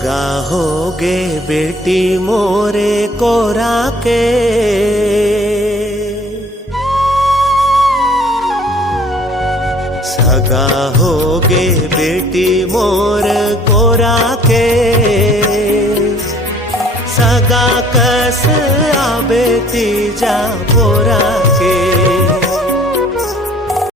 सगा होगे बेटी मोरे कोरा के, सगा होगे बेटी मोर कोरा के, सगा कस आबे तीजा पोरा के।